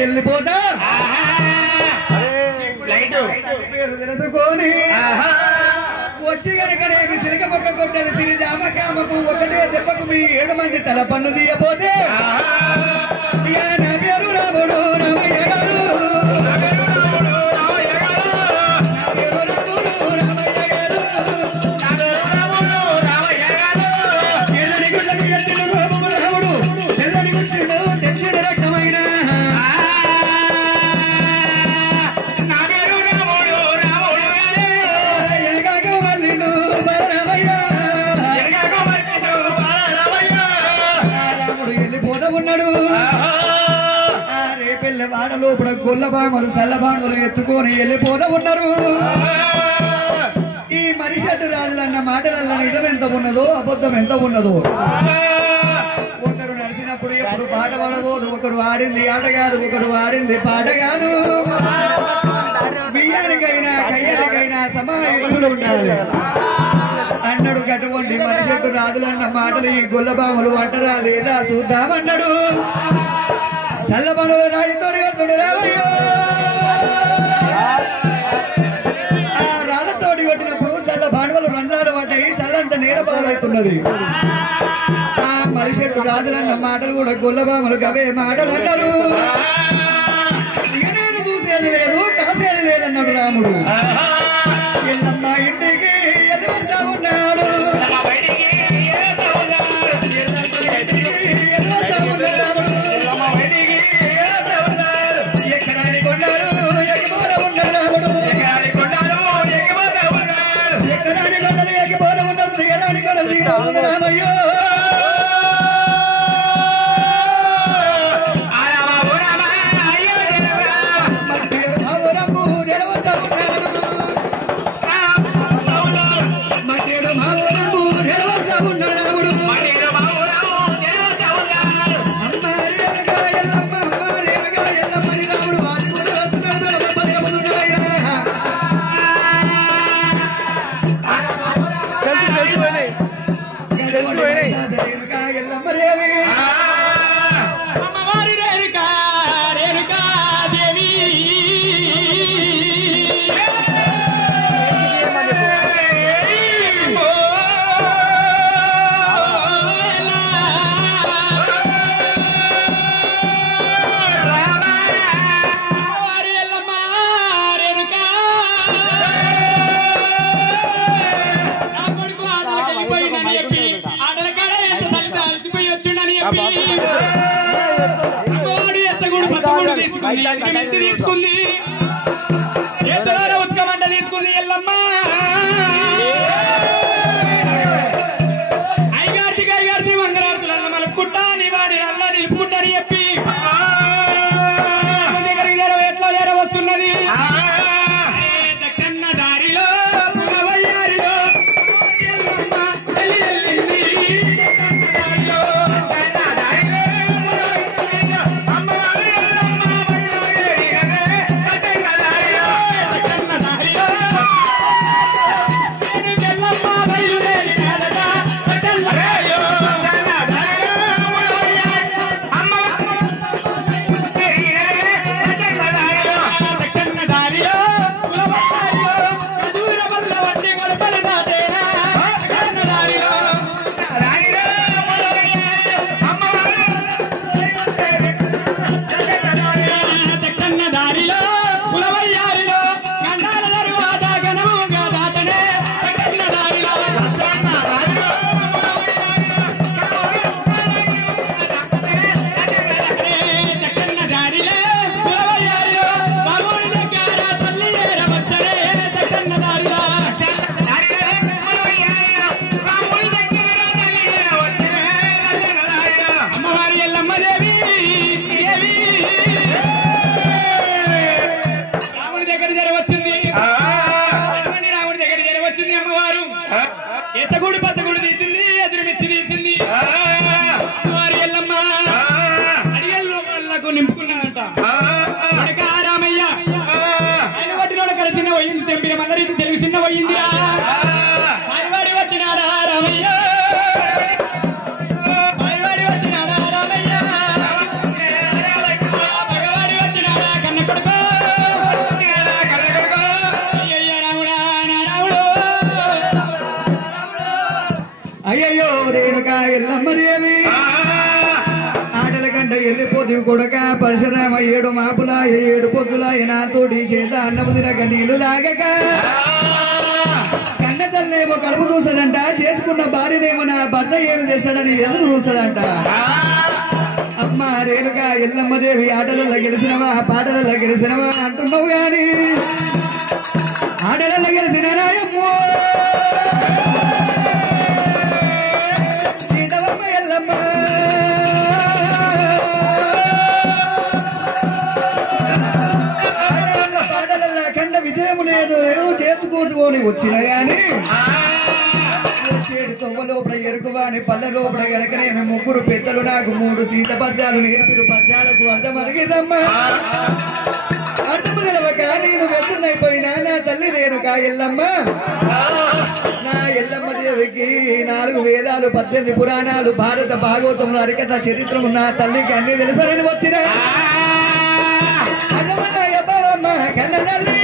వెళ్ళిపోతా పేరు తెలుసుకొని వచ్చి కనుకనేమి సిలిక మొక్క కొట్టలు సిరి జామకామకు ఒకటే దెబ్బకు మీ 7 మంది తల పన్ను తీయపోతే నా పేరు రాముడు రామయ్య గారు వాడలోపల గొల్లబామలు సల్లబాణులు ఎత్తుకొని వెళ్ళిపోతా ఉన్నారు. ఈ మనిషి రాజులన్న మాటలల్ల నిజం ఎంత ఉన్నదో అబద్ధం ఎంత ఉన్నదో ఒకరు నడిచినప్పుడు ఎప్పుడు పాట పడబోదు. ఒకరు ఆడింది ఆట కాదు, ఒకరు ఆడింది పాట కాదు. బియ్యానికైనా కయ్యానికైనా సమాయులు ఉండాలి అన్నాడు. అటువంటి మనిషి రాజులన్న మాటలు ఈ గొల్లబామలు అంటరా లేదా చూద్దామన్నాడు. చల్లబడులు రాయితోడు కడుతుడు రావయ్యో. ఆ రాళ్ళతోటి కొట్టినప్పుడు చల్ల బాణువులు రంధ్రాలు పడ్డాయి. చల్లంత నీడ పాలవుతున్నది. ఆ మనిషి రాజులన్న మాటలు కూడా గొల్లబామలు అవే మాటలు అంటారు. నేను చూసేది లేదు కాసేది లేదన్నాడు రాముడు. ఎల్లమ్మ ఇంటికి వెళ్ళి వస్తా ఉన్నాడు. రామయ్యో తీసుకుంది ఉత్కమంట తీసుకుంది. ఎల్లమ్మ ఐగార్తి మంగళార్తులన్న మన కుట్టాని వాడి నల్ల నిలుపుకుంటారని చెప్పి దగ్గరికి ఎట్లా చేర వస్తున్నది. దక్షిణ దారిలో పునవయ్యారిలో ఎల్లమ్మ వెళ్ళింది. అయ్యయ్యో రేణుక ఎల్లమ్మ దేవి ఆటల గంట వెళ్ళిపోతు కొడక పరశురామ 7 మాపుల 7 పొద్దుల నాతోటి చేత అన్నము తినక నీళ్లు లాగక కన్న తల్లేమో కడుపు చూసదంట చేసుకున్న భార్యనేమో నా భర్త ఏమి చేస్తాడని ఎదురు చూసదంట అమ్మ రేణుక ఎల్లమ్మ దేవి ఆటలలో గెలిచినవా పాటలలో గెలిచినవా అంటున్నావు గాని ఆటలలో గెలిచిన నాయమ్మో సీతమ్మ ఎల్లమ్మ పాటలలో ఖండ విజయము లేదు చేసుకూర్చుకొని వచ్చిన గాని వచ్చేడు తొవ్వ లోపల ఎరుకువాని పళ్ళ లోపల ఎనకనేమి 3 పెద్దలు నాకు 3 సీత పద్యాలు నేర్పిరు పద్యాలకు అర్థం అడిగిరమ్మా అర్థము తెలవక నేను వెళ్తున్నైపోయినా నా తల్లి రేణుక ఎల్లమ్మ నా ఎల్లమ్మ దేవికి 4 వేదాలు 18 పురాణాలు భారత భాగవతంలో హరికథ చరిత్రము నా తల్లికి అన్ని తెలుసని వచ్చిన అన్నమల్ల అబ్బవమ్మ కన్న తల్లి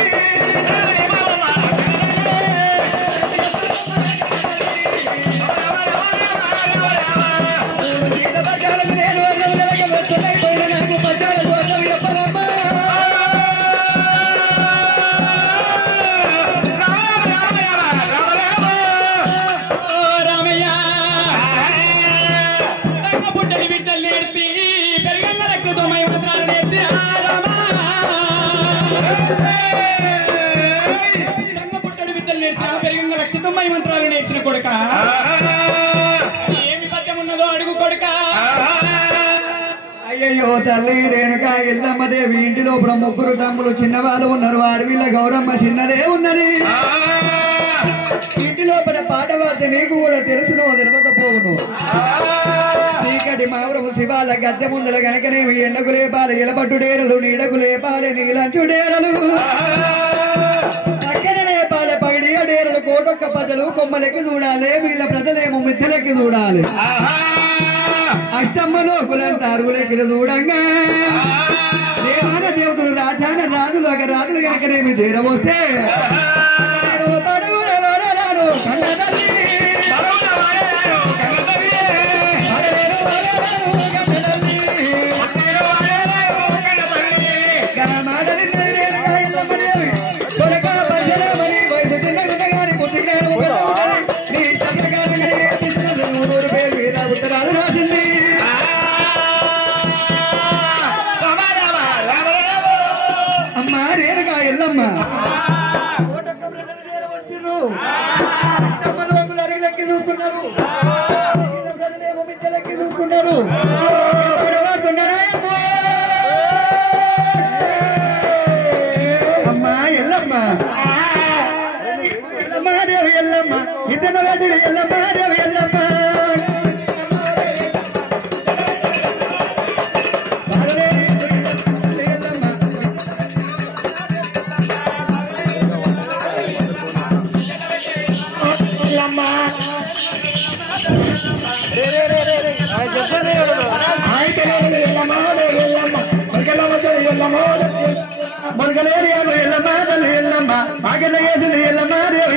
మంత్రాలు నేర్చిన కొడుక ఏమి పద్యం ఉన్నదో అడుగు కొడుక అయ్యయ్యో తల్లి రేణుక ఎల్లమ్మ దేవి ఇంటిలో 3 తమ్ములు చిన్నవాళ్ళు ఉన్నారు అడవిలో గౌరమ్మ చిన్నదే ఉన్నది ఇంటి లోపల పాట పాడితే నీకు కూడా తెలుసునో తెలియకపోవును చీకటి మావురము శివాల గద్దె ముందల గనకనేమి ఎండకు లేపాలి ఎలబట్టు డేరలు నీడకు లేపాలి నీలంచు డేరలు పక్కన లేపాలి పగిడి డేరలు కోటొక్క ప్రజలు కొమ్మలెక్కి చూడాలి వీళ్ళ ప్రజలేమో మిద్దెలెక్కి చూడాలి అష్టమ్మలో కులంతా అరుగులెక్కి చూడంగా దేవాన దేవతలు రాజాన రాజులు రాజులు గనకనేమి చేరవస్తే అమ్మా రేణుకా ఎల్లమ్మ అరుగులెక్కి చూస్తున్నారు మిద్దెలెక్కి చూస్తున్నారు అమ్మా ఎల్లమ్మ ఎల్లమ్మాదేవి ఎల్లమ్మ ఇద్దరు వాటిని ఎల్లమ్మాదేవి ఎల్లమ్మ మొదలైన ఎల్లమ్మ ఎల్లమ్మ ఆగలేసిన ఎల్లమ్మ దేవి